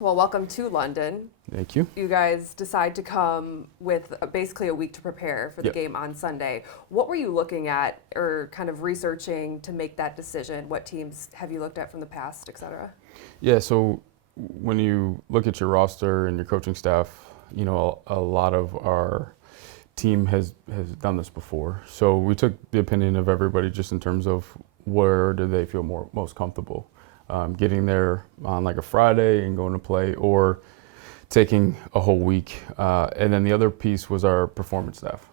Well, welcome to London. Thank you. You guys decide to come with basically a week to prepare for the Yep. game on Sunday. What were you looking at or kind of researching to make that decision? What teams have you looked at from the past, et cetera? Yeah, so when you look at your roster and your coaching staff, a lot of our team has done this before. So we took the opinion of everybody just in terms of where do they feel most comfortable. Getting there on like a Friday and going to play, or taking a whole week. And then the other piece was our performance staff.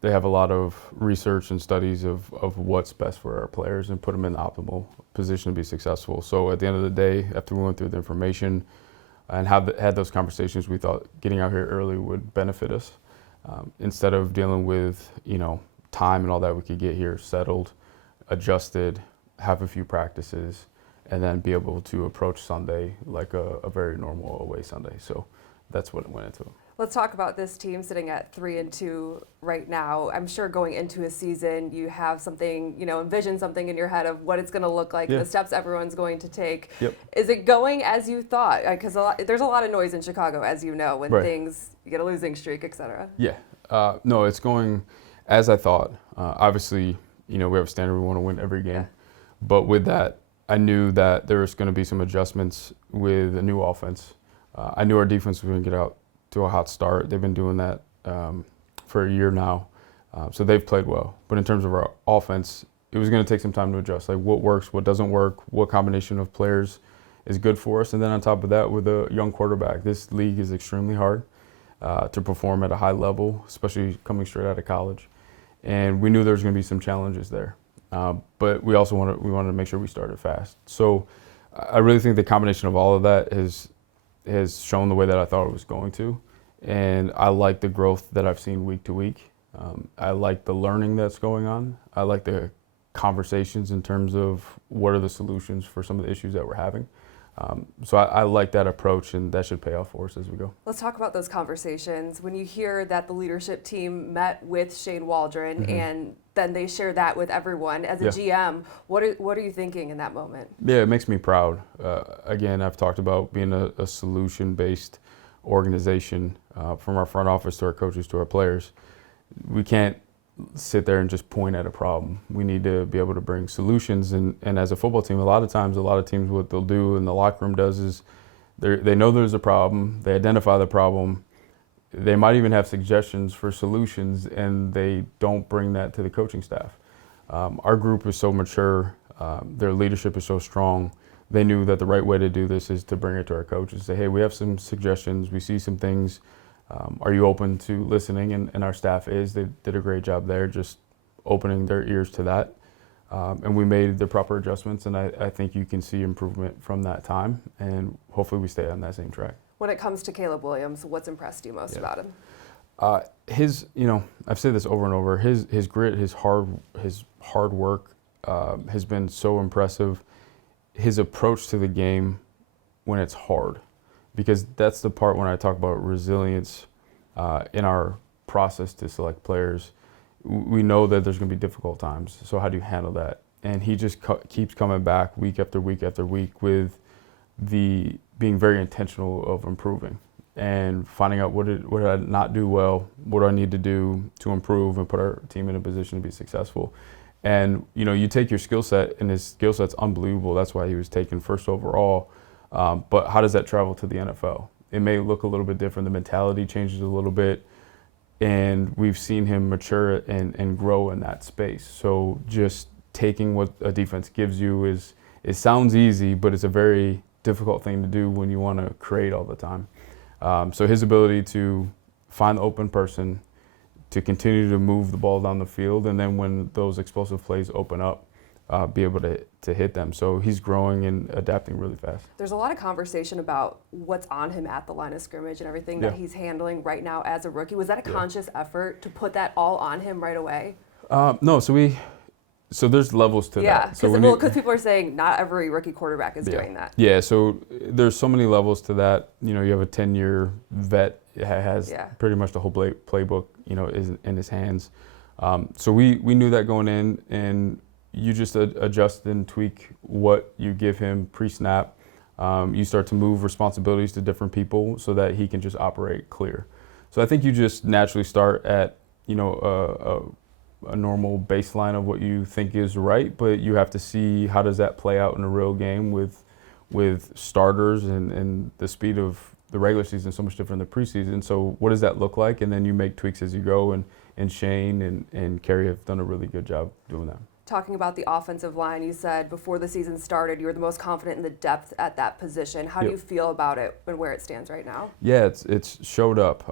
They have a lot of research and studies of what's best for our players and put them in the optimal position to be successful. So at the end of the day, after we went through the information and had those conversations, we thought getting out here early would benefit us. Instead of dealing with, time and all that, we could get here settled, adjusted, have a few practices, and then be able to approach Sunday like a very normal away Sunday. So that's what went into it. Let's talk about this team sitting at 3-2 right now. I'm sure going into a season, you have something, envision something in your head of what it's going to look like, Yeah. the steps everyone's going to take. Yep. Is it going as you thought? Because there's a lot of noise in Chicago, as you know, when Right. you get a losing streak, et cetera. Yeah. No, it's going as I thought. Obviously, we have a standard. We want to win every game. Yeah. But with that, I knew that there was going to be some adjustments with a new offense. I knew our defense was going to get out to a hot start. They've been doing that for a year now. So they've played well. But in terms of our offense, it was going to take some time to adjust. Like what works, what doesn't work, what combination of players is good for us. And then on top of that, with a young quarterback, this league is extremely hard to perform at a high level, especially coming straight out of college. And we knew there was going to be some challenges there. But we also wanted to make sure we started fast. So I really think the combination of all of that has shown the way that I thought it was going to. And I like the growth that I've seen week to week. I like the learning that's going on. I like the conversations in terms of what are the solutions for some of the issues that we're having. So I like that approach, and that should pay off for us as we go. Let's talk about those conversations. When you hear that the leadership team met with Shane Waldron and then they share that with everyone as a GM, what are you thinking in that moment? Yeah, it makes me proud. Again, I've talked about being a solution-based organization, from our front office to our coaches to our players. We can't sit there and just point at a problem. We need to be able to bring solutions. And as a football team, a lot of teams, what they'll do in the locker room is they know there's a problem, they identify the problem, they might even have suggestions for solutions, and they don't bring that to the coaching staff. Our group is so mature, their leadership is so strong. They knew that the right way to do this is to bring it to our coaches, say, hey, we have some suggestions, we see some things. Are you open to listening? And our staff they did a great job there, just opening their ears to that. And we made the proper adjustments, and I think you can see improvement from that time, and hopefully we stay on that same track. When it comes to Caleb Williams, what's impressed you most about him? I've said this over and over, his grit, his hard work has been so impressive. His approach to the game when it's hard, because that's the part when I talk about resilience in our process to select players. We know that there's going to be difficult times, so how do you handle that? And he just keeps coming back week after week after week with the being very intentional of improving and finding out what did I not do well, what do I need to do to improve and put our team in a position to be successful. And you take your skill set, and his skill set's unbelievable. That's why he was taken first overall. But how does that travel to the NFL? It may look a little bit different. The mentality changes a little bit, and we've seen him mature and grow in that space. So just taking what a defense gives you it sounds easy, but it's a very difficult thing to do when you want to create all the time. So his ability to find the open person, to continue to move the ball down the field, and then when those explosive plays open up, be able to hit them. So he's growing and adapting really fast. There's a lot of conversation about what's on him at the line of scrimmage and everything that he's handling right now as a rookie. Was that a conscious effort to put that all on him right away? No, so there's levels to that. Because people are saying not every rookie quarterback is doing that. Yeah, so there's so many levels to that. You have a 10-year vet, has pretty much the whole playbook, is in his hands. So we knew that going in, and you just adjust and tweak what you give him pre-snap. You start to move responsibilities to different people so that he can just operate clear. So I think you just naturally start at, a normal baseline of what you think is right, but you have to see how does that play out in a real game with starters and the speed of the regular season is so much different than the preseason. So what does that look like? And then you make tweaks as you go, and Shane and Kerry have done a really good job doing that. Talking about the offensive line, you said before the season started you were the most confident in the depth at that position. How do you feel about it and where it stands right now? Yeah, it's showed up.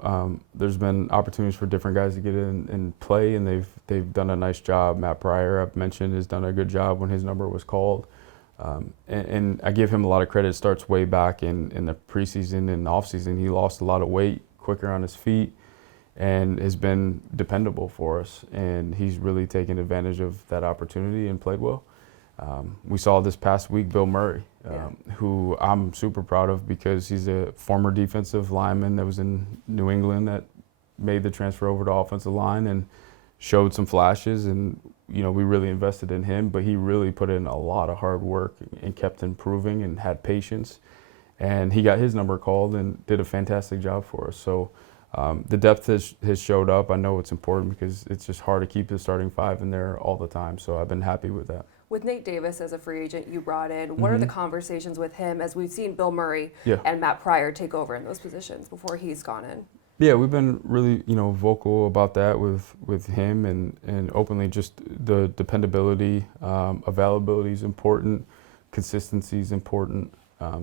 There's been opportunities for different guys to get in and play, and they've done a nice job. Matt Pryor, I've mentioned, has done a good job when his number was called. And I give him a lot of credit. It starts way back in the preseason and offseason. He lost a lot of weight quicker on his feet and has been dependable for us. And he's really taken advantage of that opportunity and played well. We saw this past week Bill Murray, who I'm super proud of because he's a former defensive lineman that was in New England that made the transfer over to offensive line and showed some flashes. And we really invested in him, but he really put in a lot of hard work and kept improving and had patience. And he got his number called and did a fantastic job for us. So the depth has showed up. I know it's important because it's just hard to keep the starting five in there all the time. So I've been happy with that. With Nate Davis as a free agent you brought in, what are the conversations with him as we've seen Bill Murray and Matt Pryor take over in those positions before he's gone in? Yeah, we've been really, vocal about that with him and openly just the dependability, availability is important, consistency is important.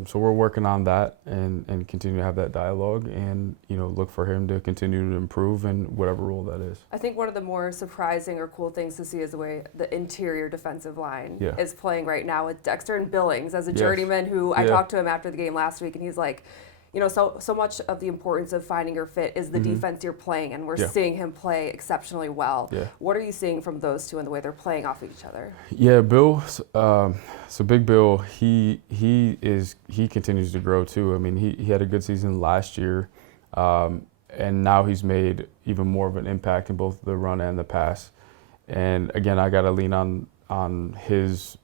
So we're working on that and continue to have that dialogue and, look for him to continue to improve in whatever role that is. I think one of the more surprising or cool things to see is the way the interior defensive line is playing right now with Dexter and Billings as a journeyman who I talked to him after the game last week, and he's like, so much of the importance of finding your fit is the defense you're playing, and we're seeing him play exceptionally well. Yeah. What are you seeing from those two and the way they're playing off each other? Yeah, Bill. So Big Bill, he continues to grow too. I mean, he had a good season last year, and now he's made even more of an impact in both the run and the pass. And again, I got to lean on his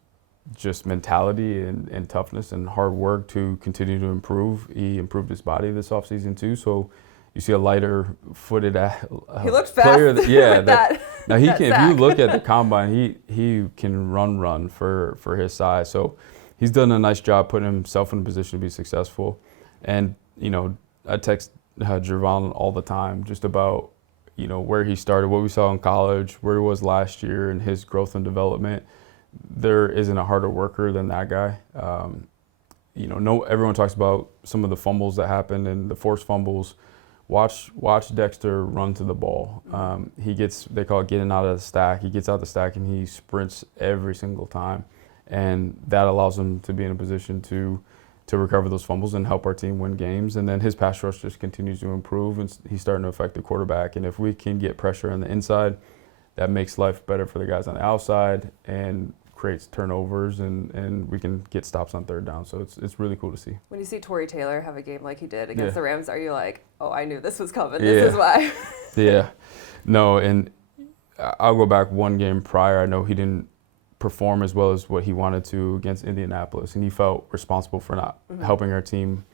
just mentality and toughness and hard work to continue to improve. He improved his body this offseason too, so you see a lighter-footed he looked player. Fast That now he can. If you look at the combine, he can run for his size. So he's done a nice job putting himself in a position to be successful. And I text Jervon all the time just about where he started, what we saw in college, where he was last year, and his growth and development. There isn't a harder worker than that guy. Everyone talks about some of the fumbles that happen and the forced fumbles. Watch Dexter run to the ball. They call it getting out of the stack. He gets out the stack and he sprints every single time. And that allows him to be in a position to recover those fumbles and help our team win games. And then his pass rush just continues to improve, and he's starting to affect the quarterback. And if we can get pressure on the inside, that makes life better for the guys on the outside and creates turnovers, and we can get stops on third down. So it's really cool to see. When you see Torrey Taylor have a game like he did against the Rams, are you like, oh, I knew this was coming. This is why. Yeah. No, and I'll go back one game prior. I know he didn't perform as well as what he wanted to against Indianapolis, and he felt responsible for not helping our team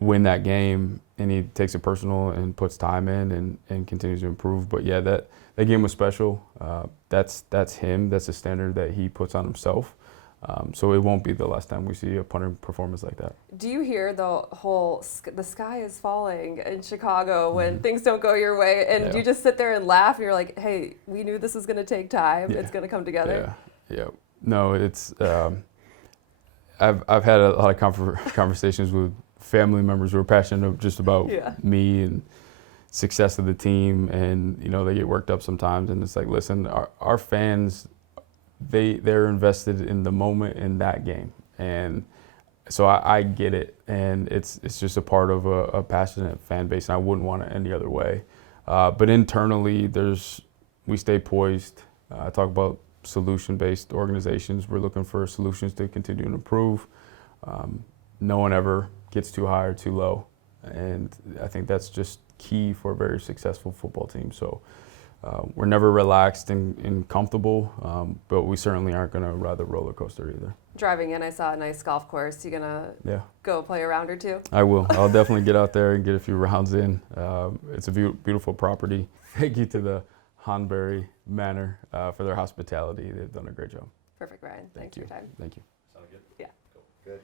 win that game, and he takes it personal and puts time in and continues to improve. But yeah, that game was special. That's him. That's a standard that he puts on himself. So it won't be the last time we see a punter performance like that. Do you hear the whole the sky is falling in Chicago when things don't go your way, and you just sit there and laugh and you're like, hey, we knew this was going to take time. It's going to come together. Yeah. No, it's I've had a lot of conversations with family members who are passionate just about me and success of the team, and they get worked up sometimes, and it's like, listen, our fans, they're invested in the moment in that game, and so I get it, and it's just a part of a passionate fan base, and I wouldn't want it any other way. But internally, we stay poised. I talk about solution-based organizations. We're looking for solutions to continue to improve. No one ever gets too high or too low, and I think that's just key for a very successful football team. So we're never relaxed and comfortable, but we certainly aren't going to ride the roller coaster either. Driving in, I saw a nice golf course. You gonna go play a round or two? I will. I'll definitely get out there and get a few rounds in. It's a beautiful property. Thank you to the Hanbury Manor for their hospitality. They've done a great job. Perfect, Ryan. Thanks for your time. Thank you. Sound good? Yeah. Cool. Good.